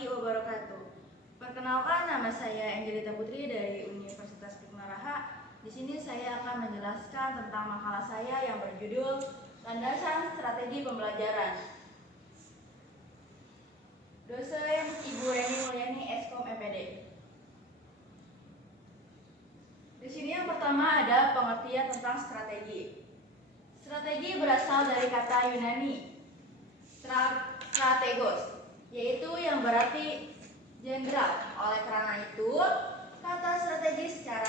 warahmatullahi wabarakatuh. Perkenalkan, nama saya Angelita Putri dari Universitas Pikmaraha. Di sini saya akan menjelaskan tentang makalah saya yang berjudul Landasan Strategi Pembelajaran. Dosen Ibu Reni Mulyani, Eskom EPD. Di sini yang pertama ada pengertian tentang strategi. Strategi berasal dari kata Yunani strategos, yaitu yang berarti jenderal. Oleh karena itu, kata strategi secara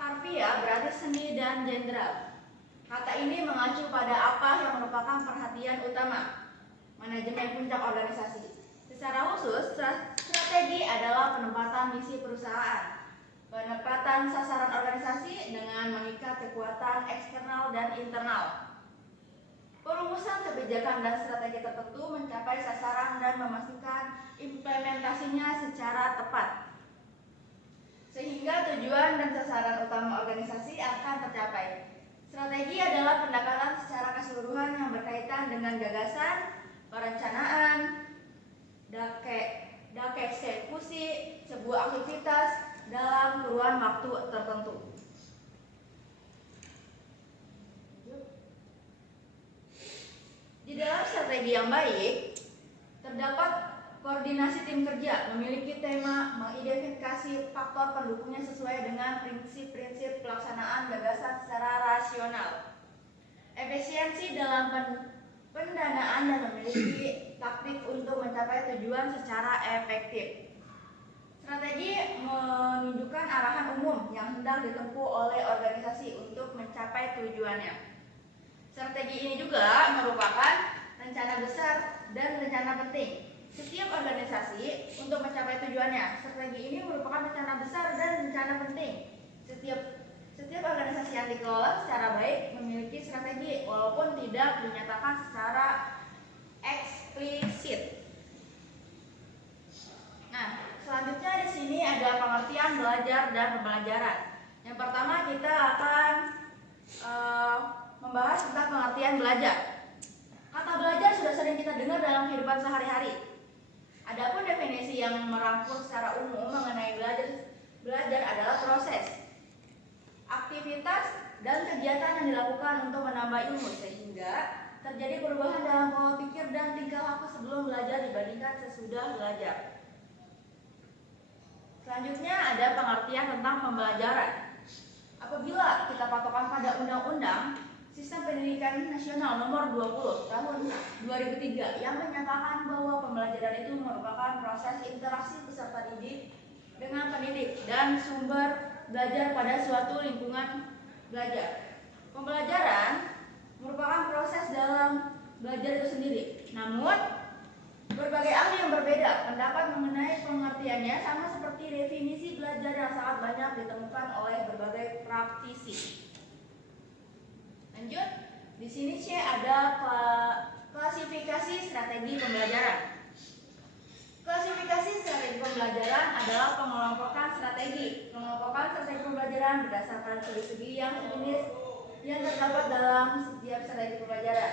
harfiah berarti seni dan jenderal. Kata ini mengacu pada apa yang merupakan perhatian utama manajemen puncak organisasi. Secara khusus, strategi adalah penempatan misi perusahaan, penempatan sasaran organisasi dengan mengikat kekuatan eksternal dan internal, perumusan kebijakan dan strategi tertentu mencapai sasaran dan memastikan implementasinya secara tepat, sehingga tujuan dan sasaran utama organisasi akan tercapai. Strategi adalah pendekatan secara keseluruhan yang berkaitan dengan gagasan, perencanaan, eksekusi sebuah aktivitas dalam kurun waktu tertentu. Di dalam strategi yang baik, terdapat koordinasi tim kerja, memiliki tema, mengidentifikasi faktor pendukungnya sesuai dengan prinsip-prinsip pelaksanaan gagasan secara rasional, efisiensi dalam pendanaan dan memiliki taktik untuk mencapai tujuan secara efektif. Strategi menunjukkan arahan umum yang hendak ditempuh oleh organisasi untuk mencapai tujuannya. Strategi ini juga merupakan rencana besar dan rencana penting setiap organisasi untuk mencapai tujuannya. Strategi ini merupakan rencana besar dan rencana penting. Setiap organisasi yang dikelola secara baik memiliki strategi walaupun tidak dinyatakan secara eksplisit. Nah, selanjutnya di sini ada pengertian belajar dan pembelajaran. Yang pertama kita akan membahas tentang pengertian belajar. Kata belajar sudah sering kita dengar dalam kehidupan sehari-hari. Adapun definisi yang merangkul secara umum mengenai belajar adalah proses, aktivitas, dan kegiatan yang dilakukan untuk menambah ilmu sehingga terjadi perubahan dalam pola pikir dan tingkah laku sebelum belajar dibandingkan sesudah belajar. Selanjutnya ada pengertian tentang pembelajaran. Apabila kita patokan pada Undang-Undang Sistem Pendidikan Nasional Nomor 20 Tahun 2003 yang menyatakan bahwa pembelajaran itu merupakan proses interaksi peserta didik dengan pendidik dan sumber belajar pada suatu lingkungan belajar. Pembelajaran merupakan proses dalam belajar itu sendiri. Namun, berbagai ahli yang berbeda pendapat mengenai pengertiannya, sama seperti definisi belajar yang sangat banyak ditemukan oleh berbagai praktisi. Lanjut, di sini C ada klasifikasi strategi pembelajaran. Klasifikasi strategi pembelajaran adalah pengelompokan strategi. Pengelompokan strategi pembelajaran berdasarkan segi-segi yang sejenis yang terdapat dalam setiap strategi pembelajaran.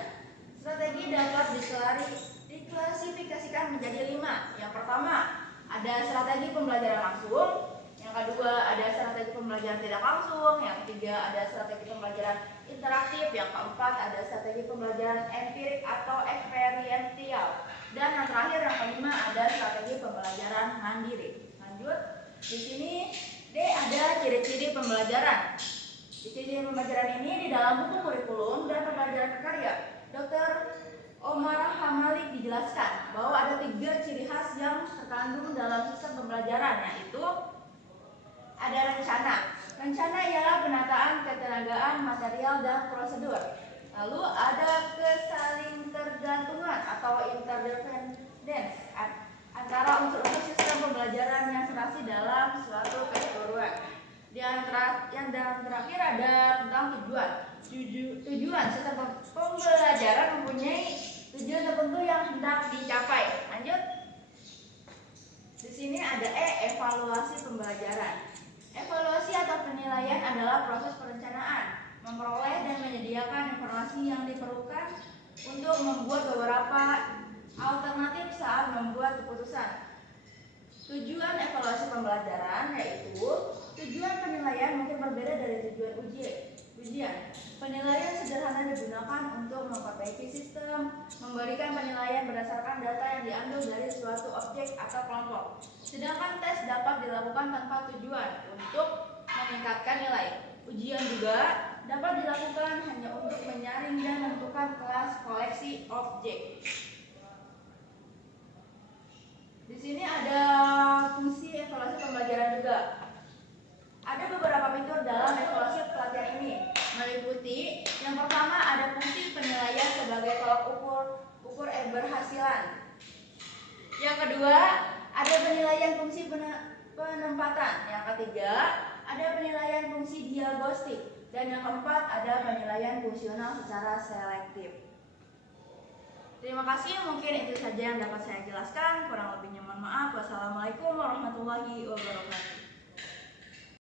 Strategi dapat diklasifikasikan menjadi 5. Yang pertama, ada strategi pembelajaran langsung. Yang kedua, ada strategi pembelajaran tidak langsung. Yang ketiga, ada strategi pembelajaran interaktif. Yang keempat, ada strategi pembelajaran empirik atau eksperiensial. Dan yang terakhir, yang kelima, ada strategi pembelajaran mandiri. Lanjut, di sini D ada ciri-ciri pembelajaran. Ciri-ciri pembelajaran ini di dalam buku kurikulum dan pembelajaran karya Dr. Omar Hamalik dijelaskan bahwa ada 3 ciri khas yang terkandung dalam sistem pembelajaran, yaitu ada rencana. Rencana ialah penataan ketenagaan, material, dan prosedur. Lalu ada kesalingtergantungan atau interdependence antara unsur-unsur sistem pembelajaran yang serasi dalam suatu keseluruhan. Yang terakhir ada tentang tujuan. Tujuan sistem pembelajaran mempunyai tujuan tertentu yang hendak dicapai. Lanjut. Di sini ada evaluasi pembelajaran. Evaluasi atau penilaian adalah proses perencanaan, memperoleh dan menyediakan informasi yang diperlukan untuk membuat beberapa alternatif saat membuat keputusan. Tujuan evaluasi pembelajaran yaitu tujuan penilaian mungkin berbeda dari tujuan ujian. Penilaian sederhana digunakan untuk memperbaiki sistem, memberikan penilaian berdasarkan data yang diambil dari suatu objek atau kelompok. Sedangkan tes dapat dilakukan tanpa tujuan untuk meningkatkan nilai. Ujian juga dapat dilakukan hanya untuk menyaring dan menentukan kelas koleksi objek. Di sini ada fungsi evaluasi pembelajaran juga. Ada beberapa fitur dalam evaluasi pelatihan ini, meliputi yang pertama ada fungsi penilaian sebagai tolak ukur keberhasilan. Yang kedua, ada penilaian fungsi penempatan. Yang ketiga, ada penilaian fungsi diagnostik. Dan yang keempat, ada penilaian fungsional secara selektif. Terima kasih, mungkin itu saja yang dapat saya jelaskan. Kurang lebihnya mohon maaf. Wassalamualaikum warahmatullahi wabarakatuh.